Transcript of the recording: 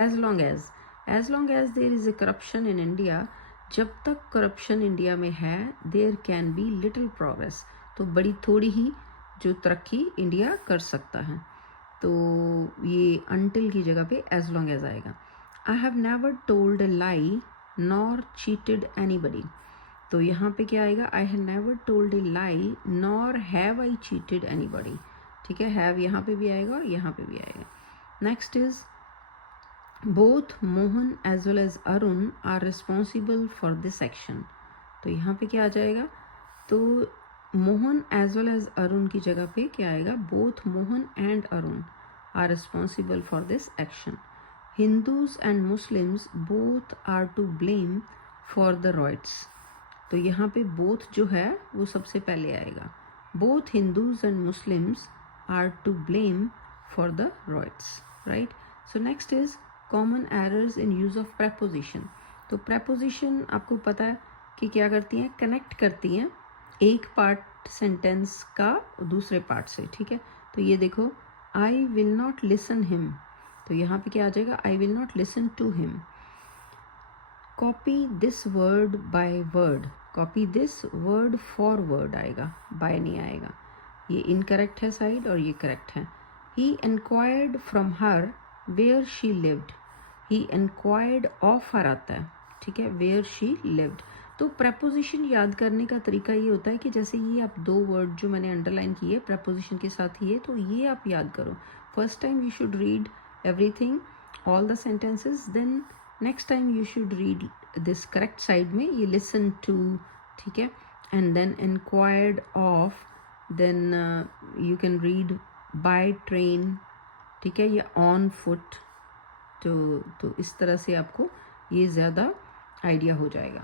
As long as there is a corruption in India, जब तक corruption India में है there can be little progress, तो बड़ी थोड़ी ही जो तरक्की इंडिया कर सकता है। तो ये अनटिल की जगह पे एज लॉन्ग एज आएगा। I have never told a lie nor cheated anybody, तो यहाँ पे क्या आएगा, I have never told a lie nor have I cheated anybody. ठीक है, हैव यहाँ पे भी आएगा और यहाँ पे भी आएगा। Next is both Mohan as well as Arun are responsible for this action, तो यहाँ पे क्या आ जाएगा, तो Mohan as well as Arun की जगह पे क्या आएगा, both Mohan and Arun are responsible for this action. Hindus and Muslims both are to blame for the riots, तो यहाँ पे बोथ जो है वो सबसे पहले आएगा। Both Hindus and Muslims are to blame for the riots, right. So next is common errors in use of preposition, तो प्रेपोजिशन आपको पता है कि क्या करती हैं, कनेक्ट करती हैं एक पार्ट सेंटेंस का दूसरे पार्ट से। ठीक है, तो ये देखो, I will not listen him, तो यहाँ पे क्या आ जाएगा, I will not listen to him. Copy this word by word, copy this word for word आएगा, बाय नहीं आएगा, ये इनकरेक्ट है साइड और ये करेक्ट है। He inquired from her where she lived, he inquired of her आता है, ठीक है, वेयर शी लिव्ड। तो प्रेपोजिशन याद करने का तरीका ये होता है कि जैसे ये आप दो वर्ड जो मैंने अंडरलाइन किए प्रेपोजिशन के साथ ही है, तो ये आप याद करो। First time you should read everything, all the sentences, then next time you should read this correct side में ये लिसन टू, ठीक है, and then inquired of, then you can read by train, ठीक है, या ऑन फुट, तो इस तरह से आपको ये ज़्यादा आइडिया हो जाएगा।